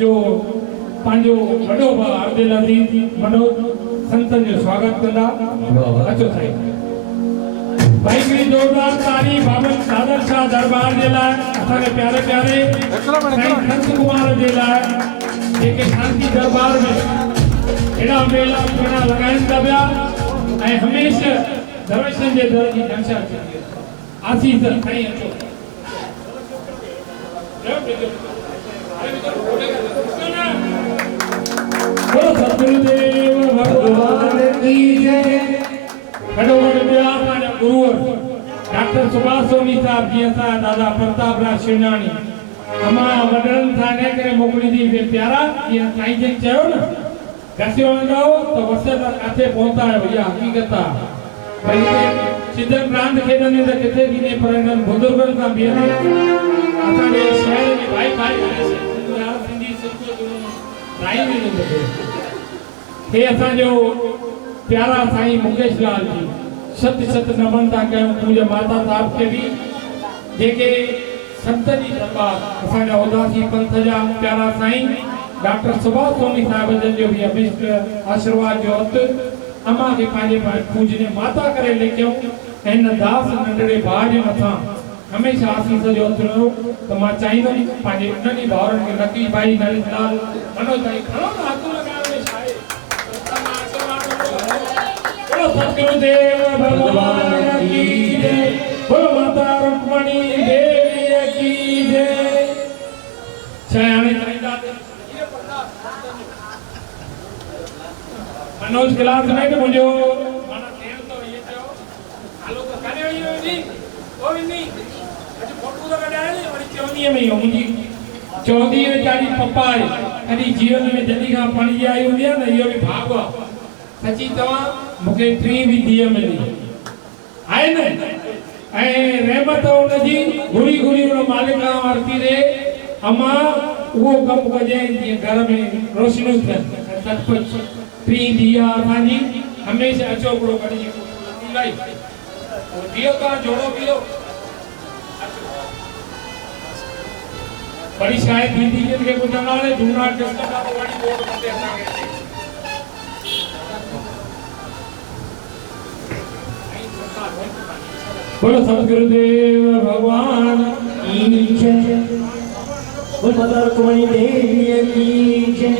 जो पांजो वडो अब्दुल अजीज मनोज संतन जो स्वागत कंदा अचो साईं भाई की जोरदार तारीफ बाबा सादर शाह दरबार जे लाए असांखे प्यारे प्यारे साईं संत कुमार जे लाए जेके शांति दरबार में एड़ा मेला मेला लगाइन था पिया ऐं हमेशा दर्शन जे दर जी दर्शा आसीस साईं अचो बोलो सतगुरुदेव भगवान की जय। खड़ो गुरु डॉक्टर सुभाष सोनी साहब जी असा दादा प्रताप राज शिवनानी अमा वडरन थाने करे मोकली दी वे प्यारा ये साईं जी चयो न गसियो वेंदो तो वसत काथे पहुंचा है भैया हकीकत आ भाई सिद्धन प्रांत खेडन ने किथे की परंगन बुजुर्गन का बियने असा के शहर में भाई भाई सिंधी सुखो राई में लगे हे असा जो प्यारा साईं मुकेश लाल जी सत सत नमन था कयूं पूज्य माता साहब के भी जेके संत जी दरबार असा उदासी पंथ जा प्यारा साईं डॉक्टर सुभाष सोनी साहब जो भी अभिष्ट आशीर्वाद जो हथ अमा के पांजे पूजने माता करे लेकिन इन दास नंढड़े भाउ जे मथा हमेशा आसीस जो हथ रहो तो मां चाहिंदुमि पांजे उन्हनि भाउरनि खे लकी भाई नरेश लाल मनोज भाई खणो न हथ लगाइण में छा आहे बोलो सतगुरुदेव भगवान की जय बोलो माता रुक्मणी देवी की जय। छायाने चाहिदा मनोज क्लास में मुझे माना खेल तो ये जो आलो तो करे वही ओ नहीं आज फोटो तो कढाए नी वरी चौंदी में ही मुंजी चौंदी में जारी पप्पा है कदी जीवन में जदी का पानी आई हुंदी है ना यो भी भाग सची तवा मुके 3 भी दिए मिली आए न ए रहमत उन जी गुरी गुरी उन मालिक का आरती रे अमा वो कम कजे घर में रोशनी थे तत्पच 3 दिया थानी हमेशा अचो करो करी लाई वो दियो का जोड़ो पियो बड़ी शायद हिंदी के कुछ नाले दूना टेस्ट का वाली बोर्ड करते हैं बोलो सतगुरुदेव भगवान की जय बोलो माता रुक्मणी देवी की जय।